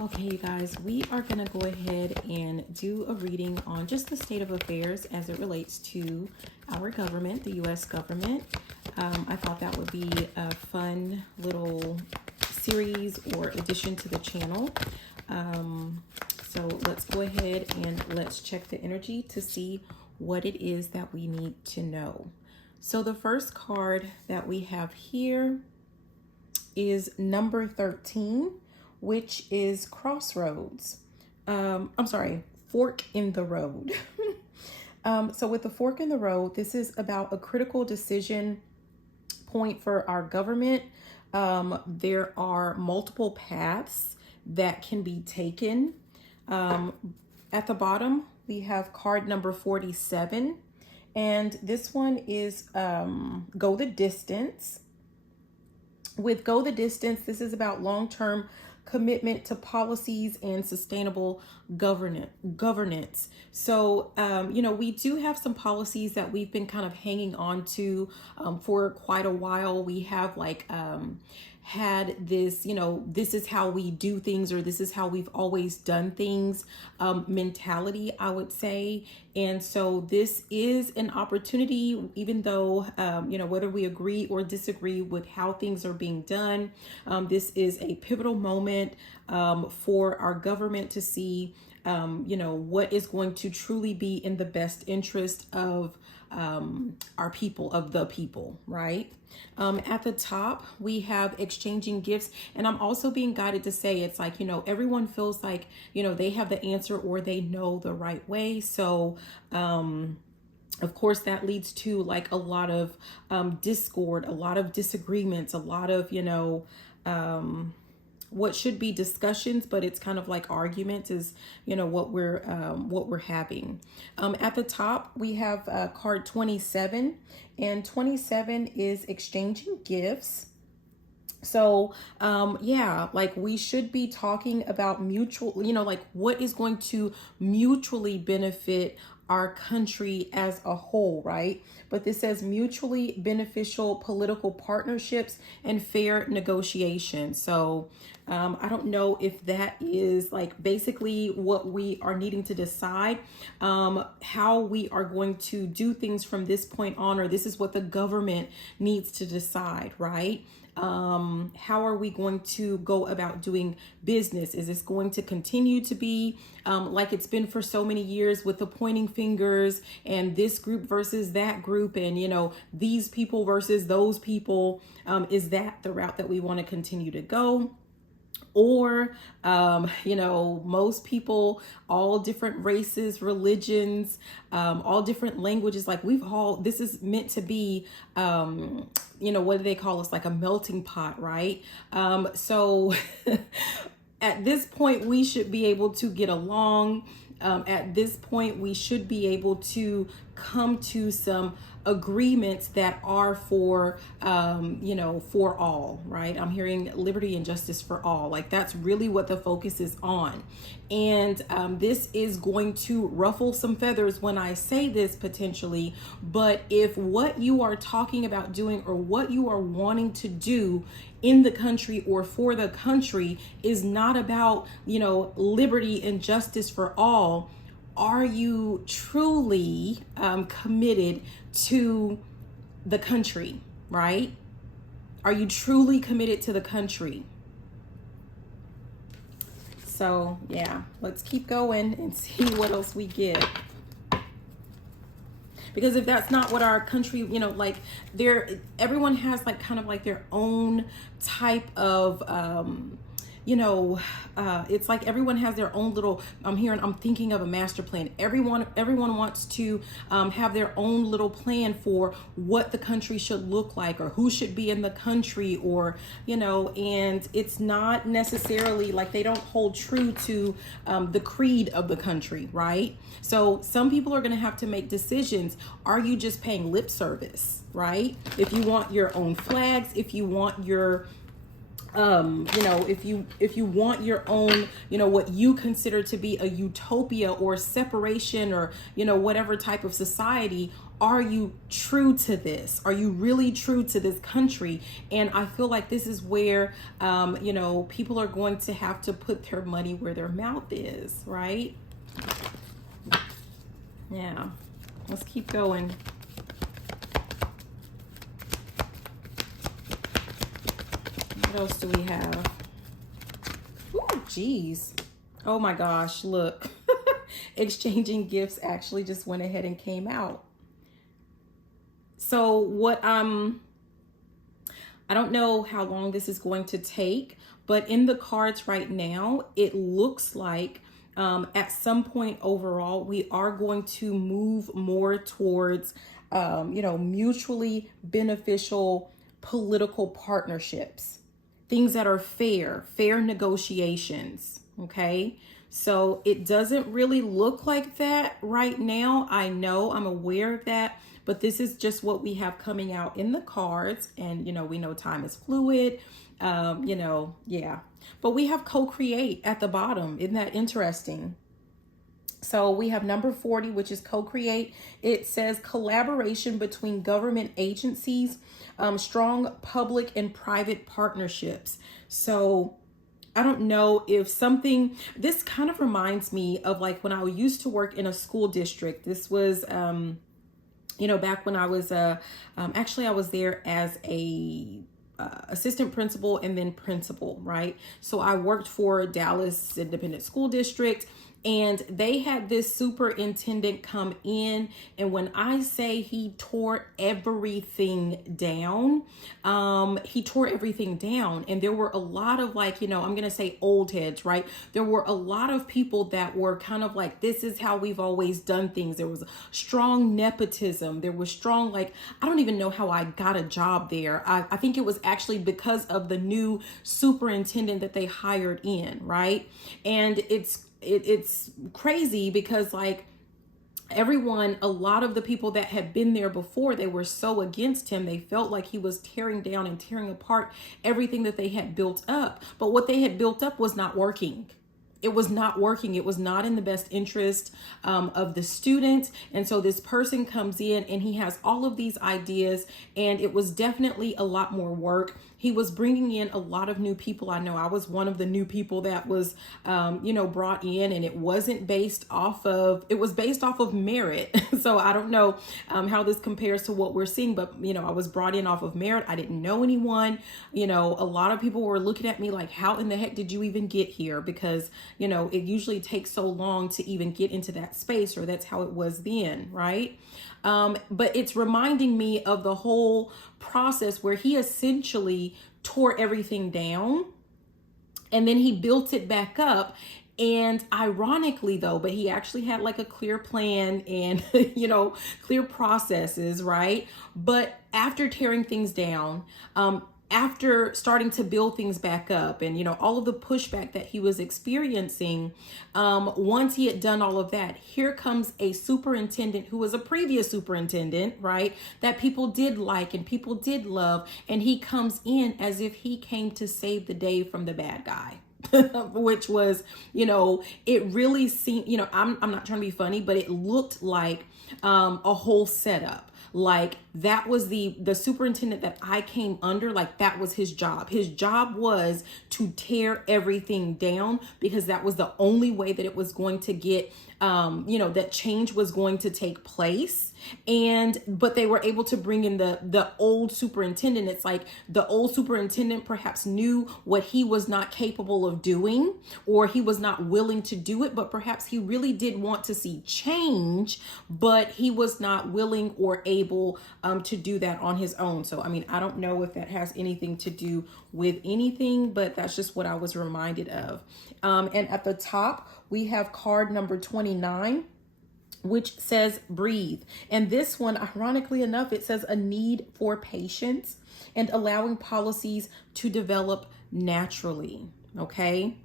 Okay, you guys, we are going to go ahead and do a reading on just the state of affairs as it relates to our government, the U.S. government. I thought that would be a fun little series or addition to the channel. So let's go ahead and let's check the energy to see what it is that we need to know. So the first card that we have here is number 13, which is crossroads. I'm sorry, fork in the road. So with the fork in the road, this is about a critical decision point for our government. There are multiple paths that can be taken. At the bottom, we have card number 47. And this one is go the distance. With go the distance, this is about long-term commitment to policies and sustainable governance. So, we do have some policies that we've been kind of hanging on to for quite a while. We have had this, this is how we do things, or this is how we've always done things mentality, I would say. And so this is an opportunity, even though, whether we agree or disagree with how things are being done, this is a pivotal moment for our government to see, what is going to truly be in the best interest of our people, of the people, right? At the top, we have exchanging gifts. And I'm also being guided to say it's like, everyone feels like, they have the answer or they know the right way. So, of course, that leads to like a lot of discord, a lot of disagreements, a lot of, what should be discussions, but it's kind of like arguments is, what we're having. At the top, we have card 27, and 27 is exchanging gifts. So, we should be talking about mutual, what is going to mutually benefit our country as a whole, right? But this says mutually beneficial political partnerships and fair negotiation. So I don't know if that is like basically what we are needing to decide, how we are going to do things from this point on, or this is what the government needs to decide, right? How are we going to go about doing business? Is this going to continue to be like it's been for so many years with the pointing fingers and this group versus that group and, these people versus those people? Is that the route that we want to continue to go? Or, most people, all different races, religions, all different languages, like this is meant to be, what do they call us? Like a melting pot, right? So at this point, we should be able to get along. At this point, we should be able to come to some agreements that are for all, right? I'm hearing liberty and justice for all. Like that's really what the focus is on. And this is going to ruffle some feathers when I say this potentially, but if what you are talking about doing or what you are wanting to do in the country or for the country is not about, liberty and justice for all, are you truly committed to the country, right? Are you truly committed to the country? So yeah, let's keep going and see what else we get. Because if that's not what our country, everyone has like kind of like their own type of, it's like everyone has their own little, I'm thinking of a master plan. Everyone wants to have their own little plan for what the country should look like or who should be in the country or, and it's not necessarily like they don't hold true to the creed of the country, right? So some people are going to have to make decisions. Are you just paying lip service, right? If you want your own flags, if you want your if you want your own, what you consider to be a utopia or separation or, whatever type of society, are you true to this? Are you really true to this country? And I feel like this is where, people are going to have to put their money where their mouth is, right? Yeah, let's keep going. What else do we have? Oh, geez. Oh my gosh, look. Exchanging gifts actually just went ahead and came out. So what I don't know how long this is going to take, but in the cards right now, it looks like at some point overall, we are going to move more towards, mutually beneficial political partnerships, things that are fair negotiations. Okay. So it doesn't really look like that right now. I know, I'm aware of that, but this is just what we have coming out in the cards. And, we know time is fluid, yeah. But we have co-create at the bottom. Isn't that interesting? So we have number 40, which is co-create. It says collaboration between government agencies, strong public and private partnerships. So I don't know if this kind of reminds me of like when I used to work in a school district. This was, back when I was, actually I was there as a assistant principal and then principal, right? So I worked for Dallas Independent School District, and they had this superintendent come in, and when I say he tore everything down, and there were a lot of I'm gonna say old heads, right? There were a lot of people that were kind of like, this is how we've always done things. There was strong nepotism. There was strong, I don't even know how I got a job there. I think it was actually because of the new superintendent that they hired in, right? And it's crazy because a lot of the people that had been there before, they were so against him. They felt like he was tearing down and tearing apart everything that they had built up. But what they had built up was not working. It was not working. It was not in the best interest of the student. And so this person comes in and he has all of these ideas, and it was definitely a lot more work. He was bringing in a lot of new people. I know I was one of the new people that was, brought in, and it was based off of merit. So I don't know how this compares to what we're seeing, but, I was brought in off of merit. I didn't know anyone. A lot of people were looking at me like, how in the heck did you even get here? Because, it usually takes so long to even get into that space, or that's how it was then, right? But it's reminding me of the whole process where he essentially tore everything down and then he built it back up. And ironically though, but he actually had a clear plan and, clear processes, right? But after tearing things down, after starting to build things back up and, all of the pushback that he was experiencing, once he had done all of that, here comes a superintendent who was a previous superintendent, right? That people did like and people did love. And he comes in as if he came to save the day from the bad guy. Which was, it really seemed, I'm not trying to be funny, but it looked like a whole setup. That was the superintendent that I came under, that was his job. His job was to tear everything down because that was the only way that it was going to get, that change was going to take place. But they were able to bring in the old superintendent. It's like the old superintendent perhaps knew what he was not capable of doing, or he was not willing to do it, but perhaps he really did want to see change, but he was not willing or able to do that on his own. So, I don't know if that has anything to do with anything, but that's just what I was reminded of. And at the top, we have card number 29, which says breathe. And this one, ironically enough, it says a need for patience and allowing policies to develop naturally. Okay.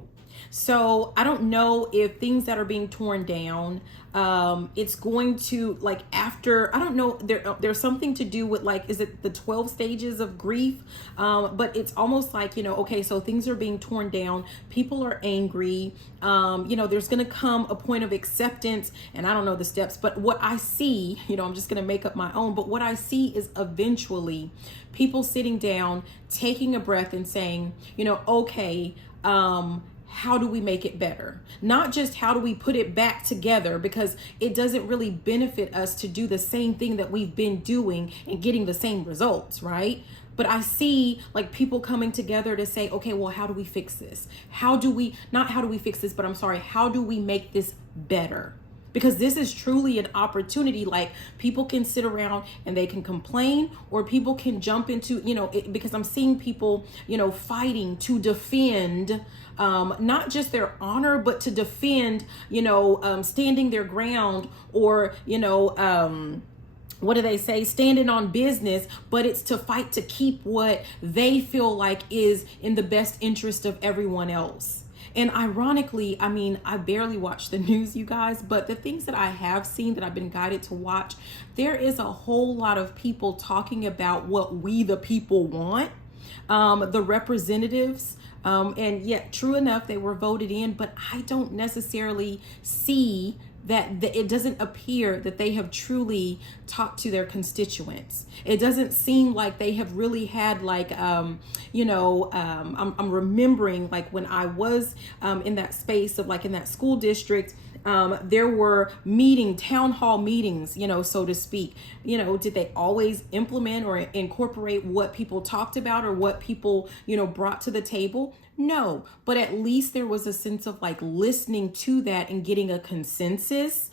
So I don't know if things that are being torn down, it's going to, like, after, I don't know, there's something to do with, like, is it the 12 stages of grief? But it's almost like, okay, so things are being torn down. People are angry. There's going to come a point of acceptance, and I don't know the steps, but what I see, I'm just going to make up my own, but what I see is eventually people sitting down, taking a breath and saying, okay, how do we make it better? Not just how do we put it back together, because it doesn't really benefit us to do the same thing that we've been doing and getting the same results, right? But I see, like, people coming together to say, okay, well, how do we fix this? How do we fix this, but I'm sorry, how do we make this better? Because this is truly an opportunity. Like, people can sit around and they can complain, or people can jump into, because I'm seeing people, fighting to defend not just their honor, but to defend, standing their ground, or, what do they say? Standing on business, but it's to fight to keep what they feel like is in the best interest of everyone else. And ironically, I barely watch the news, you guys, but the things that I have seen, that I've been guided to watch, there is a whole lot of people talking about what we the people want, the representatives. And yet, true enough, they were voted in, but I don't necessarily see that it doesn't appear that they have truly talked to their constituents. It doesn't seem like they have really had, like, I'm remembering, like, when I was in that space of, like, in that school district, there were town hall meetings, so to speak. Did they always implement or incorporate what people talked about, or what people, brought to the table? No, but at least there was a sense of, like, listening to that and getting a consensus,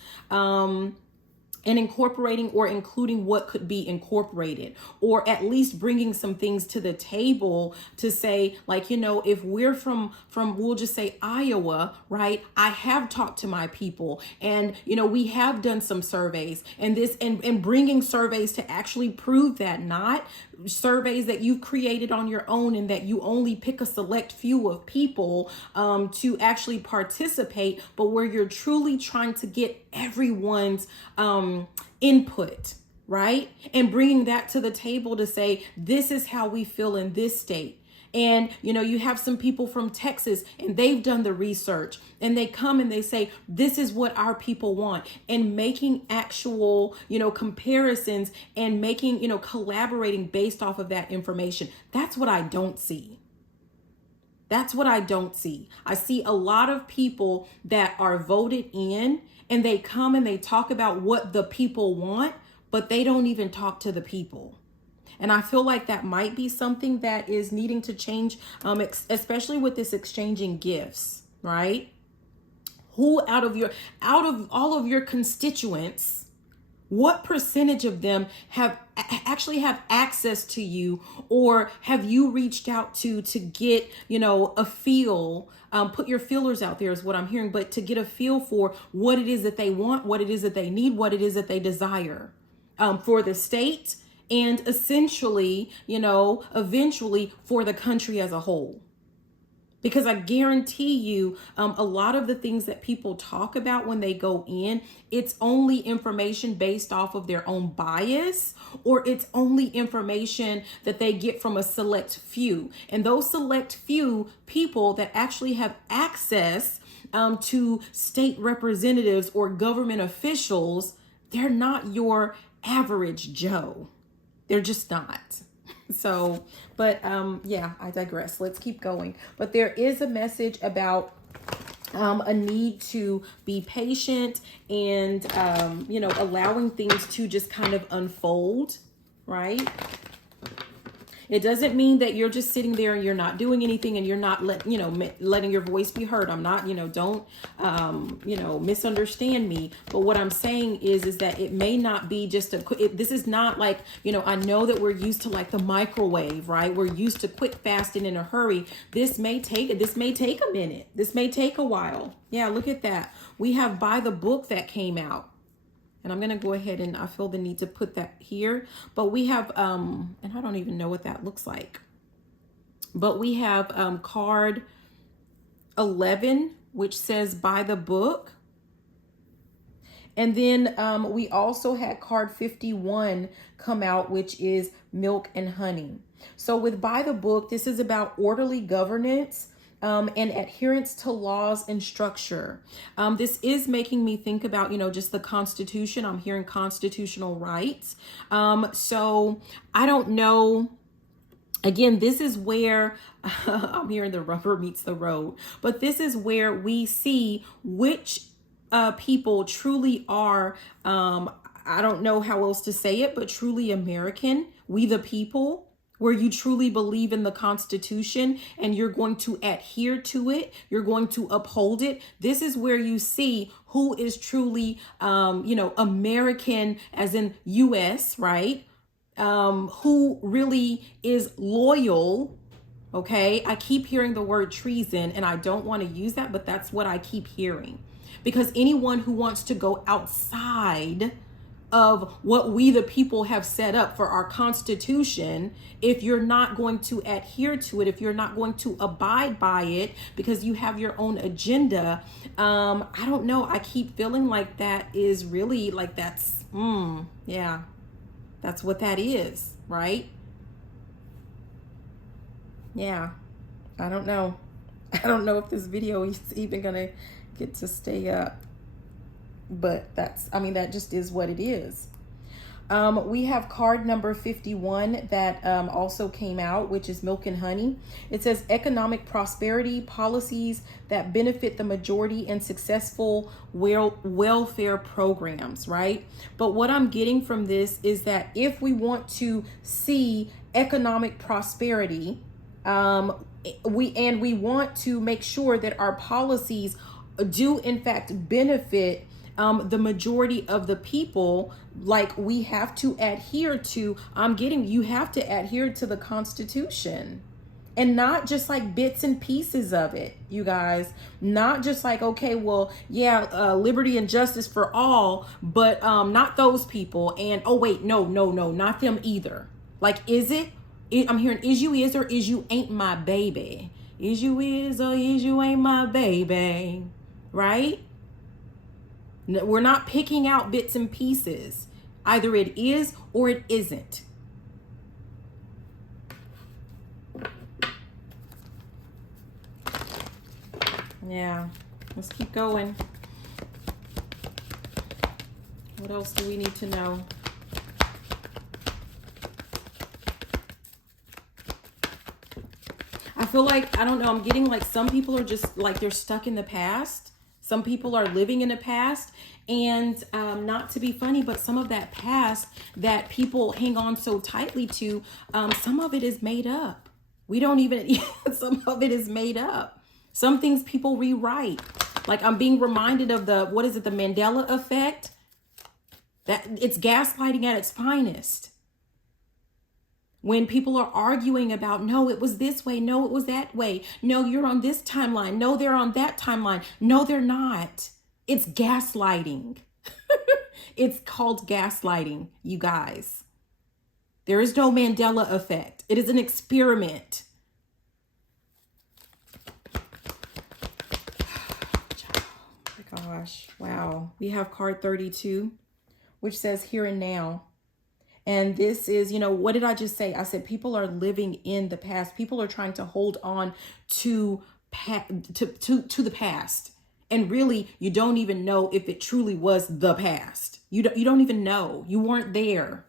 and incorporating or including what could be incorporated, or at least bringing some things to the table to say, like, if we're from we'll just say Iowa, right? I have talked to my people, and we have done some surveys, and bringing surveys to actually prove that, not surveys that you've created on your own and that you only pick a select few of people to actually participate, but where you're truly trying to get everyone's input, right? And bringing that to the table to say, this is how we feel in this state. And, you have some people from Texas, and they've done the research, and they come and they say, this is what our people want, and making actual, comparisons, and making, collaborating based off of that information. That's what I don't see. That's what I don't see. I see a lot of people that are voted in, and they come and they talk about what the people want, but they don't even talk to the people. And I feel like that might be something that is needing to change, especially with this exchanging gifts, right? Who out of all of your constituents, what percentage of them have access to you, or have you reached out to get, a feel, put your feelers out there is what I'm hearing, but to get a feel for what it is that they want, what it is that they need, what it is that they desire for the state, and essentially, eventually for the country as a whole. Because I guarantee you, a lot of the things that people talk about when they go in, it's only information based off of their own bias, or it's only information that they get from a select few. And those select few people that actually have access to state representatives or government officials, they're not your average Joe. They're just not. So, but yeah, I digress. Let's keep going. But there is a message about a need to be patient and, allowing things to just kind of unfold, right? It doesn't mean that you're just sitting there and you're not doing anything and you're not letting your voice be heard. I'm not, don't, misunderstand me. But what I'm saying is that it may not be just this is not like, I know that we're used to, like, the microwave, right? We're used to quick, fast, and in a hurry. This may take a minute. This may take a while. Yeah, look at that. We have By the Book that came out. And I'm going to go ahead and I feel the need to put that here. But we have, and I don't even know what that looks like. But we have card 11, which says by the book. And then we also had card 51 come out, which is milk and honey. So with by the book, this is about orderly governance and adherence to laws and structure. This is making me think about, just the Constitution. I'm hearing constitutional rights. So I don't know. Again, this is where I'm hearing the rubber meets the road, but this is where we see which people truly are, I don't know how else to say it, but truly American, we the people, where you truly believe in the Constitution and you're going to adhere to it, you're going to uphold it. This is where you see who is truly, American, as in US, right? Who really is loyal. Okay. I keep hearing the word treason and I don't want to use that, but that's what I keep hearing. Because anyone who wants to go outside of what we the people have set up for our Constitution, if you're not going to adhere to it, if you're not going to abide by it because you have your own agenda, I don't know. I keep feeling like that is really like that's what that is, right? Yeah, I don't know. I don't know if this video is even gonna get to stay up, but that just is what it is. We have card number 51 that also came out, which is milk and honey. It says economic prosperity policies that benefit the majority and successful welfare programs, right? But what I'm getting from this is that if we want to see economic prosperity, we want to make sure that our policies do in fact benefit the majority of the people, like we have to adhere to, you have to adhere to the Constitution. And not just like bits and pieces of it, you guys. Not just like, okay, well, yeah, liberty and justice for all, but not those people. And oh wait, no, not them either. Like, is it? I'm hearing is you is or is you ain't my baby. Is you is or is you ain't my baby. Right? We're not picking out bits and pieces. Either it is or it isn't. Yeah, let's keep going. What else do we need to know? I feel like, I don't know, I'm getting like some people are just like they're stuck in the past. Some people are living in the past, and not to be funny, but some of that past that people hang on so tightly to, some of it is made up. We don't even, some of it is made up. Some things people rewrite. Like I'm being reminded of the Mandela effect? That it's gaslighting at its finest. When people are arguing about, no, it was this way. No, it was that way. No, you're on this timeline. No, they're on that timeline. No, they're not. It's gaslighting. It's called gaslighting, you guys. There is no Mandela effect. It is an experiment. Oh my gosh. Wow. We have card 32, which says here and now. And this is, what did I just say? I said people are living in the past. People are trying to hold on to the past. And really, you don't even know if it truly was the past. You don't even know. You weren't there.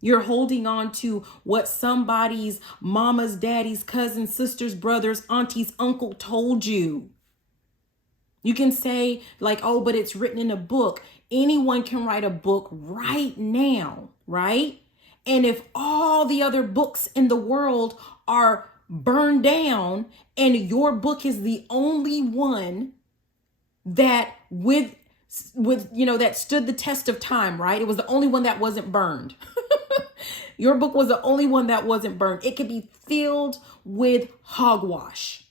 You're holding on to what somebody's mama's, daddy's, cousins, sisters, brothers, aunties, uncle told you. You can say like, oh, but it's written in a book. Anyone can write a book right now, right? And if all the other books in the world are burned down and your book is the only one that that stood the test of time, right? It was the only one that wasn't burned. Your book was the only one that wasn't burned. It could be filled with hogwash.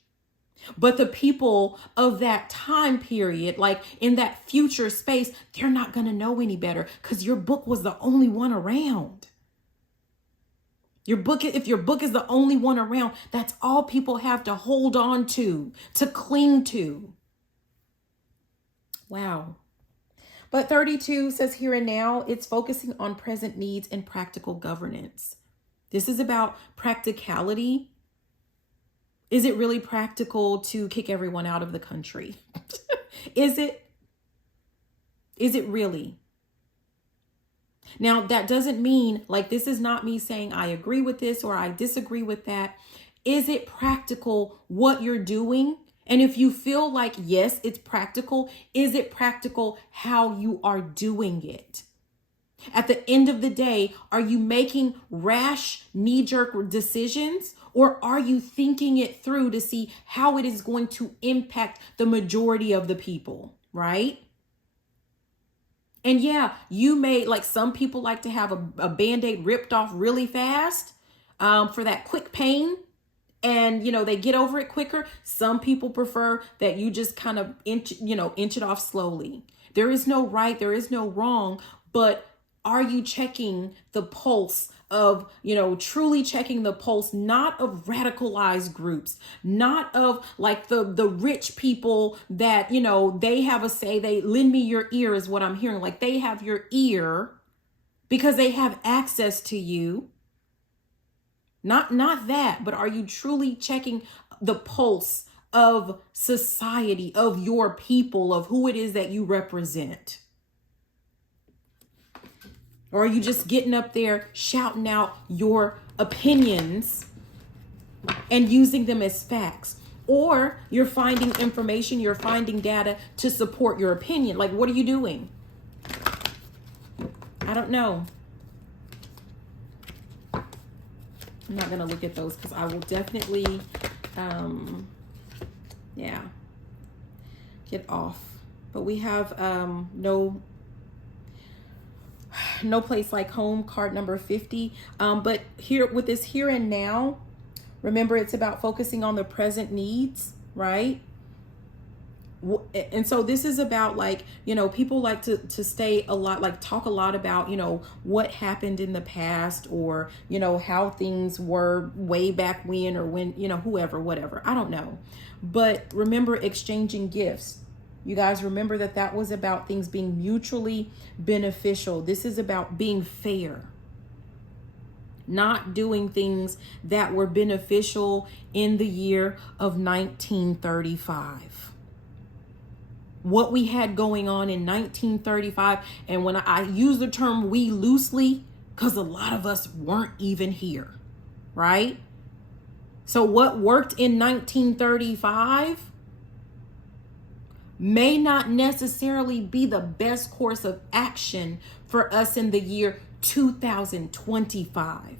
But the people of that time period, like in that future space, they're not going to know any better because your book was the only one around. If your book is the only one around, that's all people have to hold on to cling to. Wow. But 32 says here and now, it's focusing on present needs and practical governance. This is about practicality. Is it really practical to kick everyone out of the country? Is it? Is it really? Now, that doesn't mean, like, this is not me saying I agree with this or I disagree with that. Is it practical what you're doing? And if you feel like, yes, it's practical, is it practical how you are doing it? At the end of the day, are you making rash, knee-jerk decisions, or are you thinking it through to see how it is going to impact the majority of the people, right? And yeah, you may, like, some people like to have a Band-Aid ripped off really fast for that quick pain. And, they get over it quicker. Some people prefer that you just kind of inch it off slowly. There is no right, there is no wrong, but are you checking the pulse of, truly checking the pulse, not of radicalized groups, not of like the rich people that, they have a say, they lend me your ear is what I'm hearing. Like they have your ear because they have access to you. Not that, but are you truly checking the pulse of society, of your people, of who it is that you represent? Or are you just getting up there shouting out your opinions and using them as facts? Or you're finding information, you're finding data to support your opinion. Like, what are you doing? I don't know. I'm not going to look at those because I will definitely, get off. But we have no place like home, card number 50. But here with this here and now, remember it's about focusing on the present needs, right? And so this is about like, people like to stay a lot, like talk a lot about, what happened in the past or, how things were way back when or when, whoever, whatever. I don't know. But remember exchanging gifts. You guys remember that was about things being mutually beneficial. This is about being fair. Not doing things that were beneficial in the year of 1935. What we had going on in 1935, and when I use the term we loosely, because a lot of us weren't even here, right? So what worked in 1935 may not necessarily be the best course of action for us in the year 2025.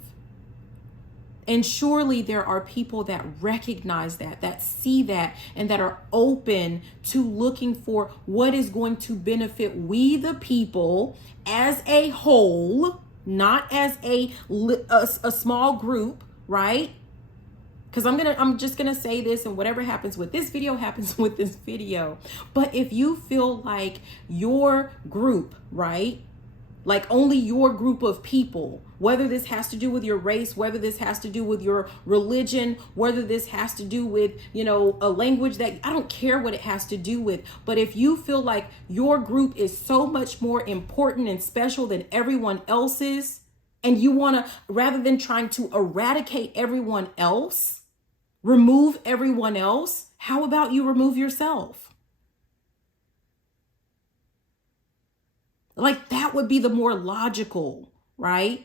And surely there are people that recognize that see that, and that are open to looking for what is going to benefit we the people as a whole, not as a small group, right? Because I'm just gonna say this, and whatever happens with this video happens with this video. But if you feel like your group, right? Like only your group of people, whether this has to do with your race, whether this has to do with your religion, whether this has to do with, a language that I don't care what it has to do with. But if you feel like your group is so much more important and special than everyone else's, and you want to, rather than trying to eradicate everyone else, remove everyone else, how about you remove yourself? Like that would be the more logical, right?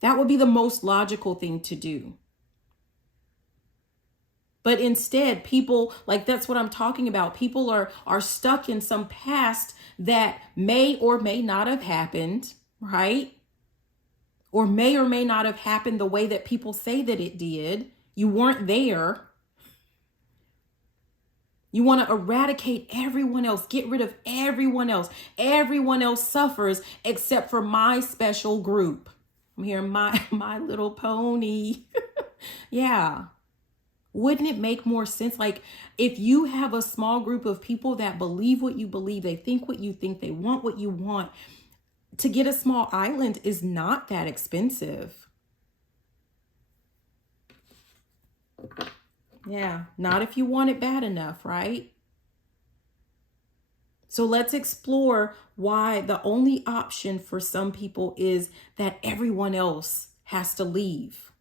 That would be the most logical thing to do. But instead, people, like that's what I'm talking about. People are stuck in some past that may or may not have happened, right? Or may not have happened the way that people say that it did. You weren't there. You want to eradicate everyone else, get rid of everyone else. Everyone else suffers except for my special group. I'm hearing my little pony. Yeah. Wouldn't it make more sense? Like if you have a small group of people that believe what you believe, they think what you think, they want what you want, to get a small island is not that expensive. Yeah, not if you want it bad enough, right? So let's explore why the only option for some people is that everyone else has to leave.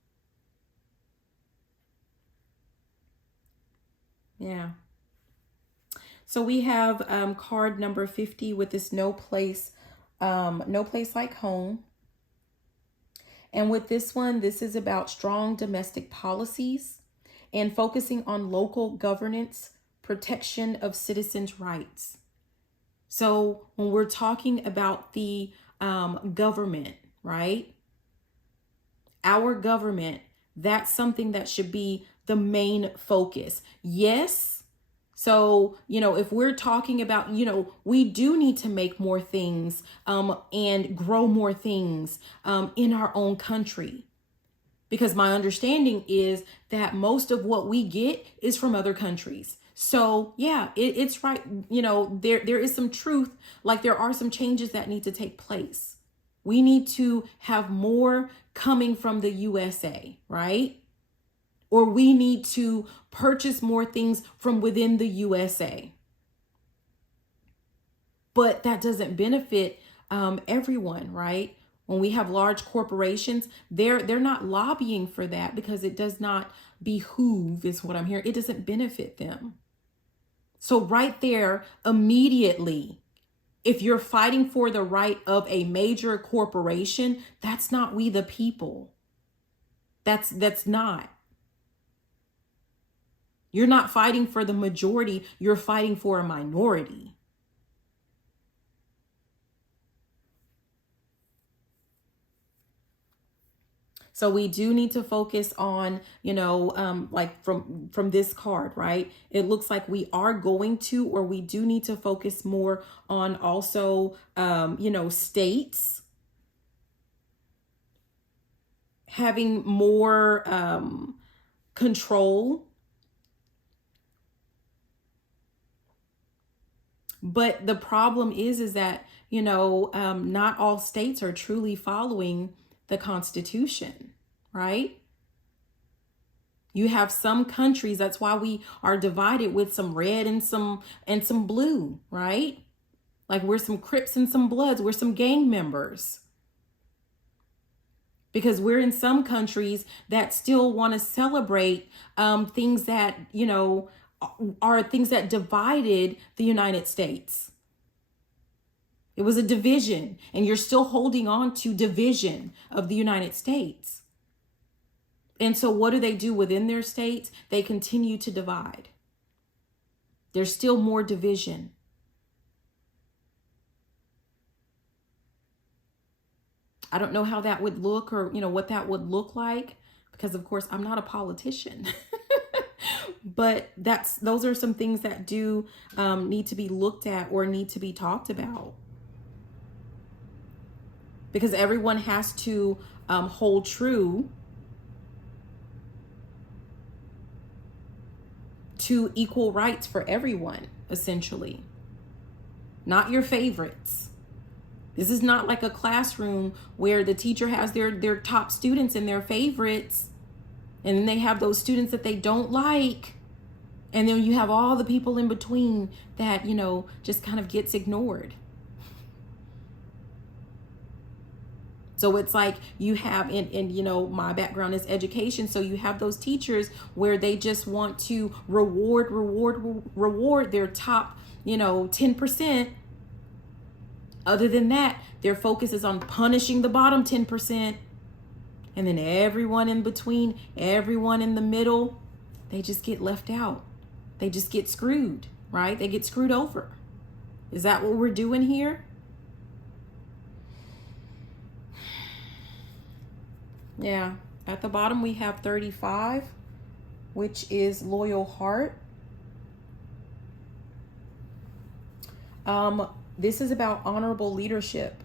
Yeah. So we have card number 50 with this no place like home. And with this one, this is about strong domestic policies and focusing on local governance, protection of citizens' rights. So when we're talking about the government, right? Our government, that's something that should be the main focus. Yes. So, if we're talking about, we do need to make more things and grow more things in our own country. Because my understanding is that most of what we get is from other countries. So yeah, it's right. There is some truth. Like there are some changes that need to take place. We need to have more coming from the USA, right? Or we need to purchase more things from within the USA. But that doesn't benefit everyone, right? When we have large corporations, they're not lobbying for that because it does not behoove, is what I'm hearing. It doesn't benefit them. So right there, immediately, if you're fighting for the right of a major corporation, that's not we the people. That's not. You're not fighting for the majority, you're fighting for a minority. So we do need to focus on, like from this card, right? It looks like we are going to, or we do need to focus more on also, states having more control. But the problem is that, not all states are truly following the Constitution, right? You have some countries, that's why we are divided with some red and some blue, right? Like we're some Crips and some Bloods, we're some gang members. Because we're in some countries that still want to celebrate things that, are things that divided the United States. It was a division, and you're still holding on to division of the United States. And so what do they do within their states? They continue to divide. There's still more division. I don't know how that would look or, what that would look like, because of course I'm not a politician. But those are some things that do need to be looked at or need to be talked about. Because everyone has to hold true to equal rights for everyone, essentially. Not your favorites. This is not like a classroom where the teacher has their top students and their favorites, and then they have those students that they don't like. And then you have all the people in between that, just kind of gets ignored. So it's like you have, my background is education. So you have those teachers where they just want to reward their top, 10%. Other than that, their focus is on punishing the bottom 10%. And then everyone in between, everyone in the middle, they just get left out. They just get screwed, right? They get screwed over. Is that what we're doing here? Yeah. At the bottom, we have 35, which is loyal heart. This is about honorable leadership.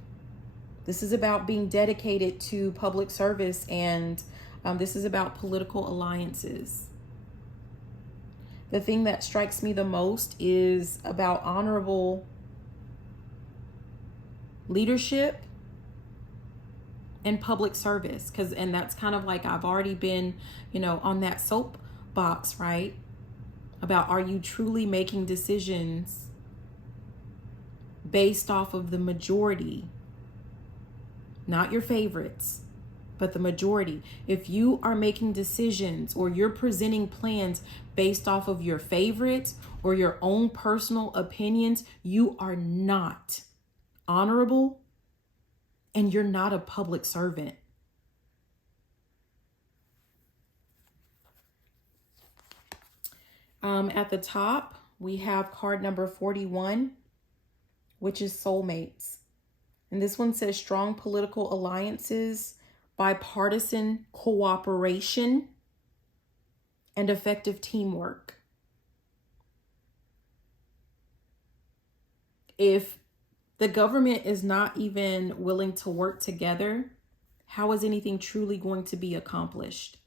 This is about being dedicated to public service, and this is about political alliances. The thing that strikes me the most is about honorable leadership and public service. And that's kind of like, I've already been, on that soapbox, right? About, are you truly making decisions based off of the majority, not your favorites, but the majority? If you are making decisions or you're presenting plans based off of your favorites or your own personal opinions, you are not honorable and you're not a public servant. At the top, we have card number 41, which is soulmates. And this one says strong political alliances, bipartisan cooperation, and effective teamwork. If the government is not even willing to work together, how is anything truly going to be accomplished?